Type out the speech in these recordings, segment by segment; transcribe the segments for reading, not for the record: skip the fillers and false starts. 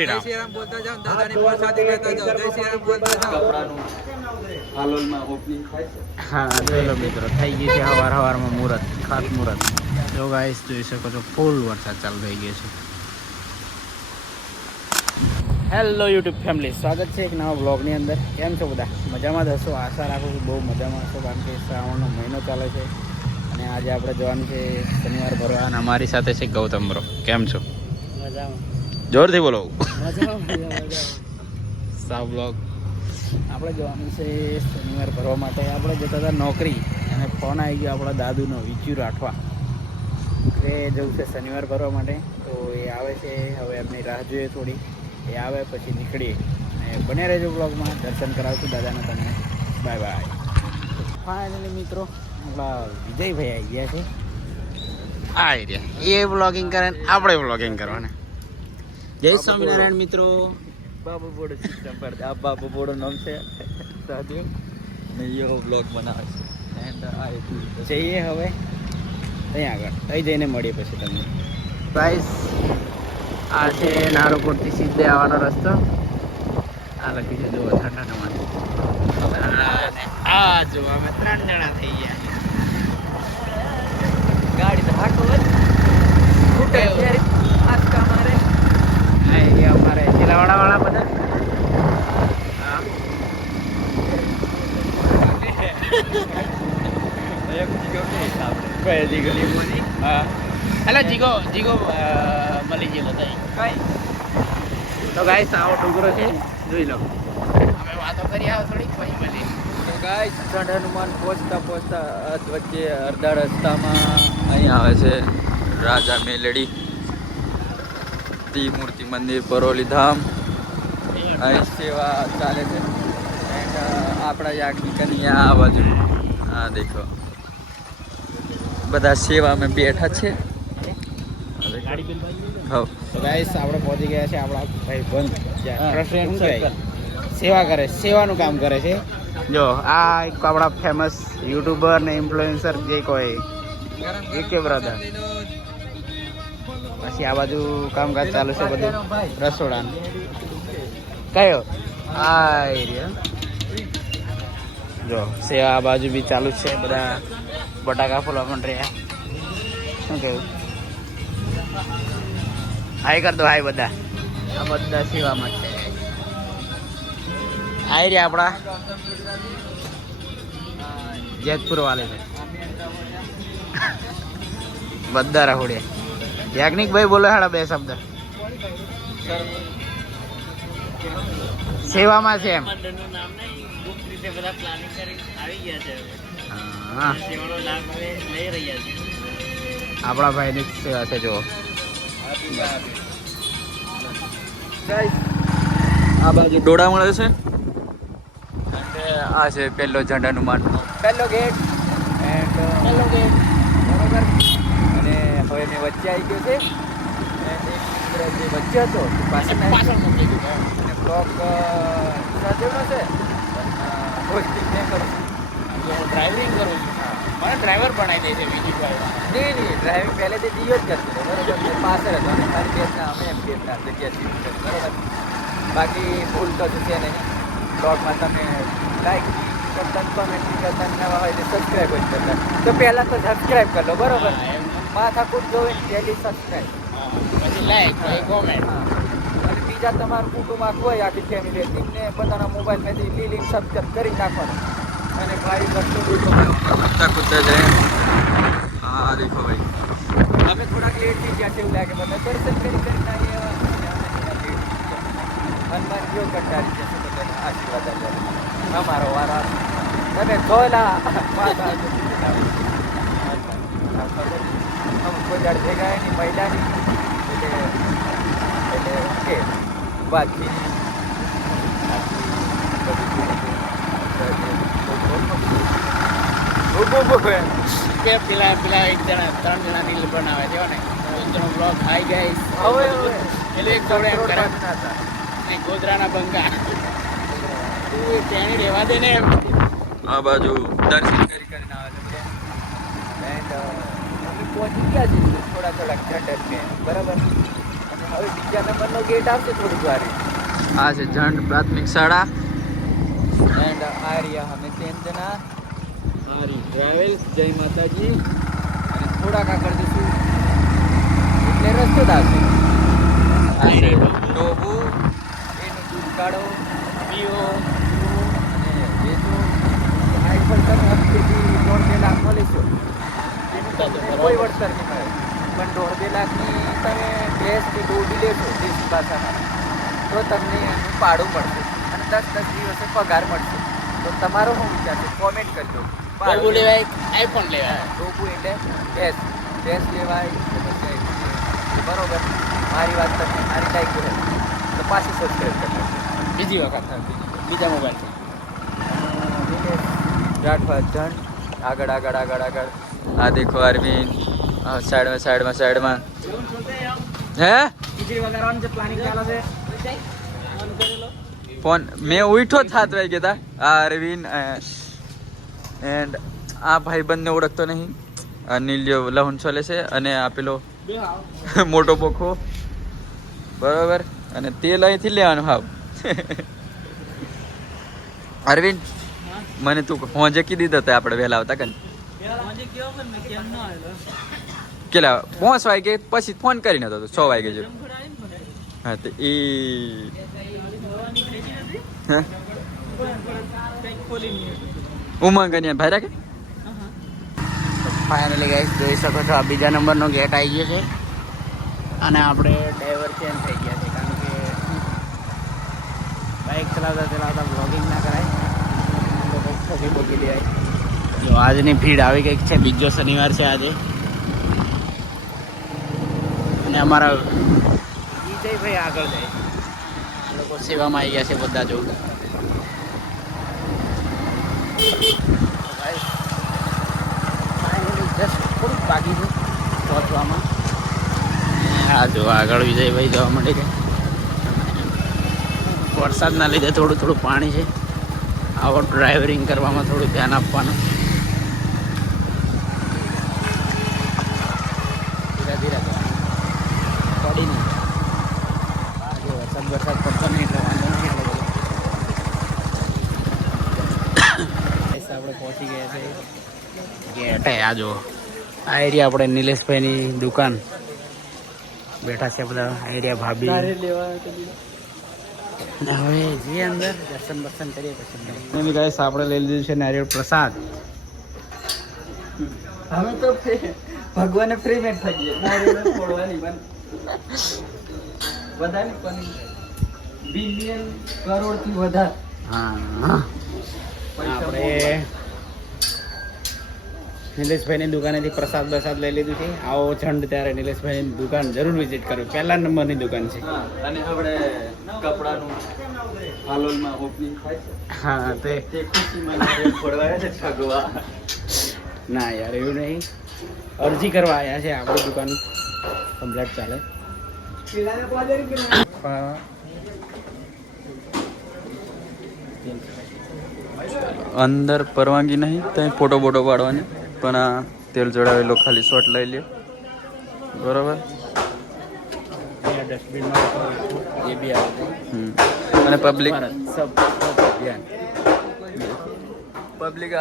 જય શ્રી રામ બોલતા જાઓ, દાદાની પ્રસાદી લેતા જાઓ. જય શ્રી રામ બોલતા જાઓ. હા ચલો મિત્રો, થઈ ગઈ છે સવારમાં મુહૂર્ત, ખાસ મુહૂર્ત. જો ગાઈસ જોઈ શકો છો, ફૂલ વરસાદ ચાલુ થઈ ગયો છે. હેલો યુટ્યુબ ફેમિલી, સ્વાગત છે એક નવા બ્લોગની અંદર. કેમ છો બધા? મજામાં જ હશો, આશા રાખું છું બહુ મજામાં હશો, કારણ કે શ્રાવણનો મહિનો ચાલે છે અને આજે આપણે જવાનું છે શનિવાર ભરવા. અને અમારી સાથે છે ગૌતમ બ્રો. કેમ છો? મજામાં. જોરથી બોલો. મજામાં. સાવ બ્લોગ આપણે જવાનું છે શનિવાર ભરવા માટે. આપણે જતા હતા નોકરી અને ફોન આવી ગયો આપણા દાદુનો, વિચુ રાઠવા. એ જવું છે શનિવાર ભરવા માટે, તો એ આવે છે. હવે એમની રાહ જોઈએ થોડી, એ આવે પછી નીકળીએ. અને બને રહેજો બ્લોગમાં, દર્શન કરાવશું દાદાને તમને. Bye bye. ફાઇનલી મિત્રો, આપણા વિજયભાઈ આવી ગયા છે. આ એરિયા એ બ્લોગિંગ કરે ને આપણે બ્લોગિંગ કરવાના. જય સ્વામિનારાયણ મિત્રો. બાબુ બોડો સિસ્ટમ પર આ બાબુ બોડો નામ છે સાધુ ને યો બ્લોગ બનાવે છે. એન્ડ આ જઈએ હવે ત્યાં આગળ, અહીં જઈને મળીએ પછી તમને. ગાઈસ આ છે નારોકોટથી સીધે આવવાનો રસ્તો. આ લખી છે જો ઠંડામાં. આ જો અમે 3 જણા થઈ ગયા. ગાડી તો હાકો જ ફૂટે છે આસ્કા મારે. આ એરિયા અમારે જિલ્લાવાળા બધા. હા એક જીગો કે હિસાબ કઈ જીગલી બોલી. હા હેલો જીગો જીગો મળી ગયેલો તઈ કઈ. તો ગાઈસ આવો ડુંગરો છે, જોઈ લો. અમે વાતો કરી આવો થોડીક, પછી મળી. તો ગાઈસ ચંડ હનુમાન પહોંચતા વચ્ચે અડધા રસ્તામાં અહીં આવે છે રાજા મેલડી ત્રિમૂર્તિ મંદિર, પરોલી ધામ. અહીં સેવા ચાલે છે. એન્ડ આપણા યાજ્ઞિક કન્યા આ બાજુ, હા દેખો બધા સેવામાં બેઠા છે. હા તો ગાઈસ આપણે પહોંચી ગયા છે આપણા ભાઈ બંધ સેવા કરે, સેવાનું કામ કરે છે. જો આ એક આપણા ફેમસ યુટ્યુબર ને ઇન્ફ્લુએન્સર જે કોઈ કે બ્રધર. પછી આ બાજુ કામકાજ ચાલુ છે બધું રસોડાનું. કયો આ એરિયા જો સેવા આ બાજુ બી ચાલુ છે. બધા બટાકા ફોલવા પણ રહ્યા. શું કેવું? હાય કર દો, હાય બધા. આ બધા સેવામાં છે. આ રહ્યા આપણા જેતપુર વાલે છે બધા રાહુડે. યાજ્ઞિક ભાઈ બોલો હાડા 2 શબ્દ. સેવામાં છે એમ. હા આપણા ભાઈની સેવા છે. જો આ બાજુ ડોડા મળે છે. અને આ છે પહેલો ઝંડ હનુમાનનો પહેલો ગેટ. એન્ડ પહેલો ગેટ બરોબર. અને હવે મેં વચ્ચે આવી ગયો છે. એન્ડ એક મિત્ર જે વચ્ચે હતો પાછળ મૂકી દીધો. અને બ્લોક સાચવનો છે હોસ્ટિંગ નહીં કરું છું. ડ્રાઇવિંગ કરું છું. મને ડ્રાઈવર બનાવી દે છે બીજી ભાઈ. નહીં ડ્રાઇવિંગ પહેલેથી દિયો જ કરતો હતો બરોબર. મેં પાછળ હતો અને તારી બેસના અમે એમ બેસના જગ્યા શિફ્ટ કરી બરોબર. બાકી ભૂલ કશું છે નહીં. બ્લોગમાં તમે લાઈક કરતા, કમેન્ટ કરતા, નવા હોય તો સબસ્ક્રાઈબ જ કરતા. તો પહેલાં તો સબસ્ક્રાઈબ કરી લો બરોબર. માથાકૂટ જોવે પહેલી સબસ્ક્રાઈબ, પછી લાઈક, પછી કોમેન્ટ. અને બીજા તમારું કુટુંબ આખું હોય આખી ફેમિલી, તેમને પોતાના મોબાઈલમાંથી લીલી સબસ્ક્રાઈબ કરી નાખવાનું. અને ભાઈ કરતો કૂદતા કૂદતા જાય. હા દેખો ભાઈ અમે થોડાક લેટ થઈ ગયા છે એવું લાગે. બધા દર્શન કરીને આવ્યા. હનુમાન જો કંટાળી જશે બધાને આશીર્વાદ આપ્યા. અમારો વારો તમે ધોલા કોઈ દાડ ભેગા એની મહિલાની એટલે કે વાતથી કે પેલા એક જણા 3 જણા રીલ બનાવે છે ને, એક જણો બ્લોગ આવી ગઈ હવે એટલે એક જોડે એમ કરે ને ગોધરાના બંગા તું ત્યાં રહેવા દે ને એમ. આ બાજુ દર્શન કરીને આવે છે બધા. એન્ડ અમે પહોંચી ગયા છીએ થોડા ઝંડર મેં બરાબર. અને હવે બીજા નંબરનો ગેટ આવશે થોડીક વાર. આ છે જંડ પ્રાથમિક શાળા એન્ડ આર્યા અમે 3 જણા આરી ટ્રાવેલ્સ જય માતાજી અને થોડાક આગળ જઈશું એટલે રસ્તો જ આવશે. આ છે ટોબુ એનું દૂધ કાઢો પીઓ અને વેચો. હાઈ પર તમે હપ્તેથી 1.5 લાખ મળીશું એનું કોઈ વળતર નહીં મળે પણ 1.5 લાખની તમે ભેંસ કે દોડી લેશો દેશી ભાષામાં તો તમને એનું ભાડું મળશે અને 10-10 દિવસે પગાર મળશે. તો તમારો શું વિચાર છે કોમેન્ટ કરજો. ટોબુ લેવાય આઈફોન લેવાય. ટોબુ એટલે ભેંસ લેવાય કે પછી iPhone લેવાય. બરોબર મારી વાત તમને મારી લાઈક કરે તો પાછી સબસ્ક્રાઈબ કરી નાખજો. બીજી વખત બીજા મોબાઈલ રાઠવા જણ આગળ આગળ આગળ આગળ. આ દેખો અરવિંદ સાઈડમાં હે ખીચડી વગાડવાનું જે પ્લાનિંગ ચાલે છે ફોન મેં ઉઠો 7 વાગે હતા. આ અરવિંદ એન્ડ આ ભાઈબંધને ઓળખતો નહીં. આ નીલ્યો લહુન ચોલે છે અને આ પેલો મોટો પોખો બરોબર અને તેલ અહીંથી લેવાનું હાવ. અરવિંદ મને તું હોજે કીધી દીધો આપણે વહેલા આવતા કન કેટલા 5 વાગે પછી ફોન કરીને હતો 6 વાગે જેવું. હા તો એ ઉમંગ અને ભાઈ રાખે. ફાઇનલી ગાઈસ જોઈ શકો છો આ બીજા નંબરનો ગેટ આવી ગયો છે અને આપણે ડ્રાઈવર ચેન્જ થઈ ગયા છે કારણ કે બાઇક ચલાવતા બ્લોગિંગ ના કરાય પછી બોકી દેવાય. જો આજની ભીડ આવી ગઈ છે. બીજો શનિવાર છે આજે અને અમારા વિજયભાઈ આગળ જાય લોકો સેવામાં આવી ગયા છે બધા. જો થોડુંક બાકી છે પહોંચવામાં. હા જો આગળ વિજયભાઈ જવા માટે છે. વરસાદના લીધે થોડું પાણી છે. આવો ડ્રાઇવરિંગ કરવામાં થોડું ધ્યાન આપવાનું. ધીરે ધીરે પડી નહીં આજે વરસાદ પડતો નહીં એટલે વાંધો નહીં એટલો બધો. આપણે પહોંચી ગયા છે ગેટ. આ જો આ એરિયા આપણે નિલેશભાઈની દુકાન બેઠા છે બધા. આ એરિયા ભાભી હવે જે અંદર દર્શન કરીએ પછી ગાઈસ આપણે લઈ લીધું છે નારિયેળ પ્રસાદ. હવે તો ભગવાને ફ્રી મેટ થઈ ગઈ નારિયેળ છોડવાની વધારે પણ બિલિયન કરોડથી વધારે. હા આપણે નિલેશભાઈની દુકાનેથી પ્રસાદ લઈ લીધું છે. આવો ઠંડ ત્યારે નિલેશભાઈની દુકાન જરૂર વિઝિટ કરો. પહેલા નંબરની દુકાન છે. અને આપણે કપડાનું હાલોલમાં ઓપનિંગ થાય છે. હા તે ખુશીમાં નારિયેળ ફોડવાય છે ઠગવા. ના યાર એવું નહીં. અરજી કરવા આવ્યા છે. આપણી દુકાન કમ્પ્લીટ ચાલે. અંદર પરવાનગી નહીં ત્યાં ફોટો પાડવાની પણ આ તેલ ચડાવેલો ખાલી શોટ લઈ લે બરોબર. ડસ્ટબિનમાં એ બી આવે અને પબ્લિક સબ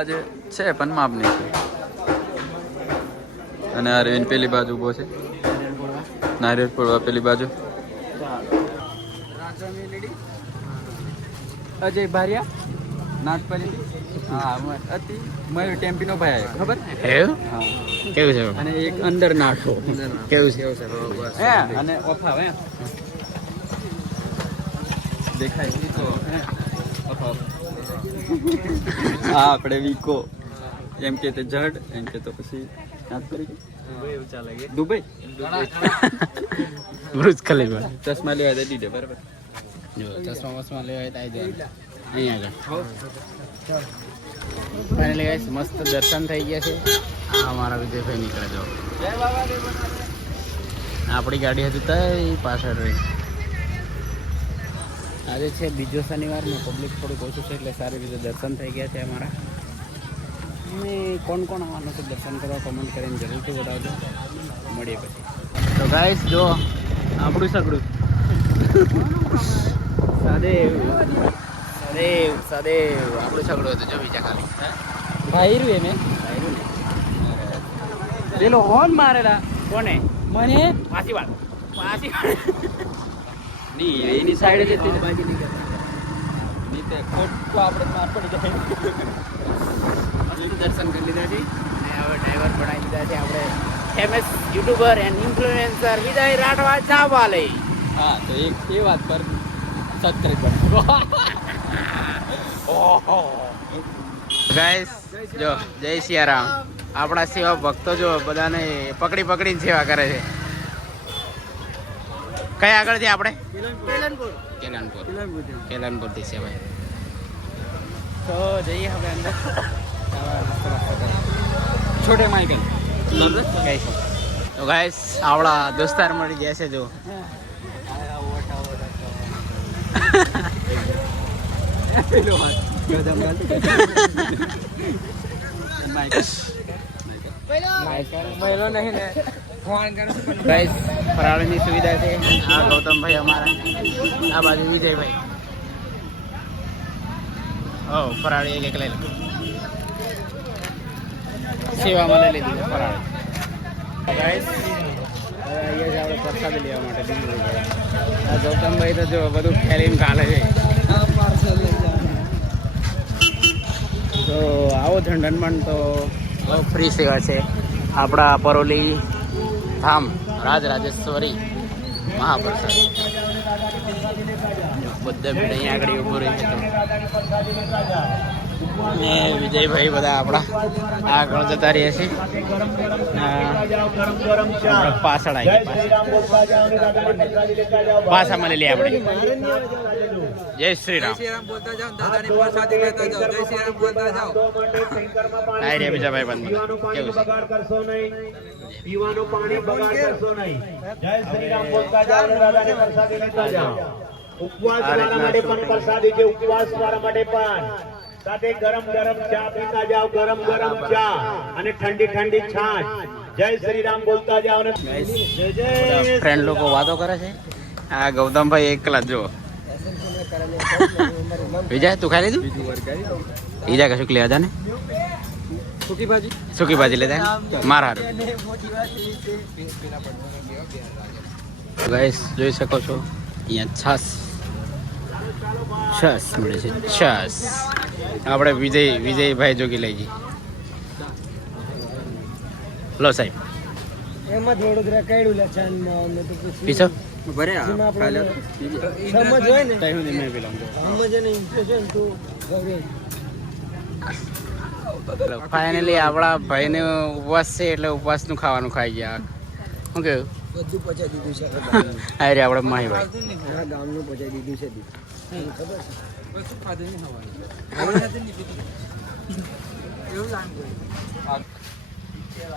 આજે છે પણ માપ નહીં. અને અરવિંદ પેલી બાજુ ઉભો છે નારિયેળ ફોડવા પેલી બાજુ. અજય ભારિયા નાગપરી હા અતિ મયુર ટેમ્પીનો ભાઈ આવ્યો ખબર હા કેવું છે અને એક અંદર નાખો કેવું છે હે અને ઓફા હે દેખાય તો હે ઓફા હા આપણે વીકો એમ કે તે જડ એમ કે તો પછી નાગપરી દુબઈ બુર્જ ખલીફા ચશ્મા લેવા દે દીધે બરાબર. જો ચશ્મા લેવાય તો આવી જાય અહીંયા આગળ. ફાઇનલી ગાઈસ મસ્ત દર્શન થઈ ગયા છે. આ અમારા વિજયભાઈ નીકળે જો આપણી ગાડી હતી તો પાછળ રહી. આજે છે બીજો શનિવારનો પબ્લિક થોડુંક ઓછું છે એટલે સારી રીતે દર્શન થઈ ગયા છે અમારા. અને કોણ આવવાનું છે દર્શન કરવા કોમેન્ટ કરીને જરૂરથી બતાવજો. મળીએ પછી. તો ગાઈસ જો આપણું સગડું સદેવ સદેવ સદેવ આપણું સગડું હતું જો બીજા ખાલી ભાઈરું એને પેલો હોન મારેલા કોને મને પાછી વાત નહીં એની સાઈડ જ હતી બાજી નહીં નીતે ખોટું આપણે માર પડી જાય દર્શન કરી લીધા છે અને હવે ડ્રાઈવર બનાવી દીધા છે આપણે ફેમસ યુટ્યુબર એન્ડ ઇન્ફ્લુએન્સર વિજય રાઠવા ચાવાલે. હા તો એક એ વાત પર સબસ્ક્રાઇબ કરો. ગાઈસ જો જય સિયારામ. આપણા સેવા ભક્તો જો બધાને પકડી પકડીને સેવા કરે છે. કઈ આગળથી આપણે કેલનપુરથી છે ભાઈ. તો જઈએ હવે અંદર. છોટે માઇકલ ગાઈસ તો ગાઈસ આવડા દોસ્તાર મળી ગયા છે જો. ગાઈસ ફરાળની સુવિધા છે. આ ગૌતમભાઈ અમારા, આ બાજુ વિજયભાઈ. ઓ ફરાળી એક લઈ લો. સેવામાં લઈ લીધી ફરાળી. ગાઈસ અહીંયા જ આપણે પ્રસાદ લેવા માટે દીધું. આ ગૌતમભાઈ તો જો બધું ફેરીને કાલે છે. તો આવો ઝંડનમાં તો ફ્રી સેવા છે. આપણા પરોલી ધામ રાજરાજેશ્વરી મહાપ્રસાદ. બધા ભીડ અહીંયા આગળ ઊભું રહી છે. ને વિજયભાઈ બધા આપણા આગળ જતા રહીએ છીએ. પાછળ આવી પાછામાં લઈ લઈએ આપણે. જય શ્રી રામ. બીજા ભાઈ બંધ કેવું છે? પીવાનું પાણી બગાડ કરશો નહીં. જય શ્રી રામ બોલતા જાઓ અને દાદાને પ્રસાદી લેતા જાઓ. ઉપવાસ વાળા માટે પણ પ્રસાદી છે. ઉપવાસ વાળા માટે પણ સાથે ગરમ ગરમ ચા પીતા જાઓ. ગરમ ગરમ ચા અને ઠંડી ઠંડી છાશ. જય શ્રી રામ બોલતા જાઓ ને ફ્રેન્ડ લોકો વાતો કરે છે. આ ગૌતમભાઈ એકલા જો. વિજય તું ખાઈ લીધું? ઈજા કશું લેવા જા ને. સૂકી ભાજી લેતા મારા હારું. ગાઈસ જોઈ શકો છો અહીંયા છાસ મળે છે. છાસ આપણે વિજયભાઈ જોગી લઈ જઈએ. લો સાહેબ એમાં થોડું કાઢ્યું લે છે પીછો સમજ હોય ને ટાઈમ મેં પેલા સમજ ને ઇમ્પ્રેશન તો ફાઇનલી આપણા ભાઈને ઉપવાસ છે એટલે ઉપવાસનું ખાવાનું ખાઈ ગયા. શું કેવું? બધું પચાઈ દીધું છે. આ રે આપણે માહીભાઈ આ ગામનું પચાઈ દીધું છે. ખબર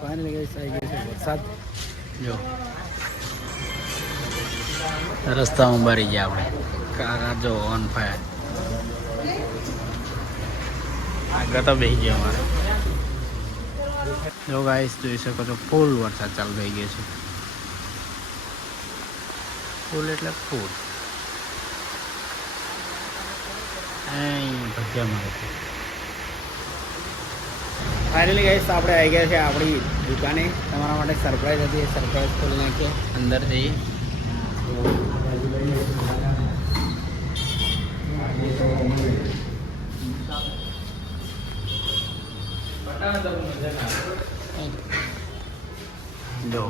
ફાઇનલી ગઈ આવી ગયો છે વરસાદ. જો રસ્તામાં ભરી ગયા આપણે. કાર જો ઓન ફાયર. આગળ તો બેસી ગયા અમારે. જો ગાઈસ જોઈ શકો છો ફૂલ વરસાદ ચાલુ થઈ ગયો છે. ફૂલ એટલે ફૂલ. ભજ્યા મારે છે. ફાઇનલી ગાઈસ આપણે આવી ગયા છે આપણી દુકાને. તમારા માટે સરપ્રાઈઝ હતી. એ સરપ્રાઈઝ ખોલી નાખીએ. અંદર જઈએ. જો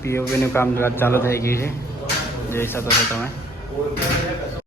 પીઓપીનું કામ ચાલુ થઈ ગયું છે. જોઈ શકો છો તમે.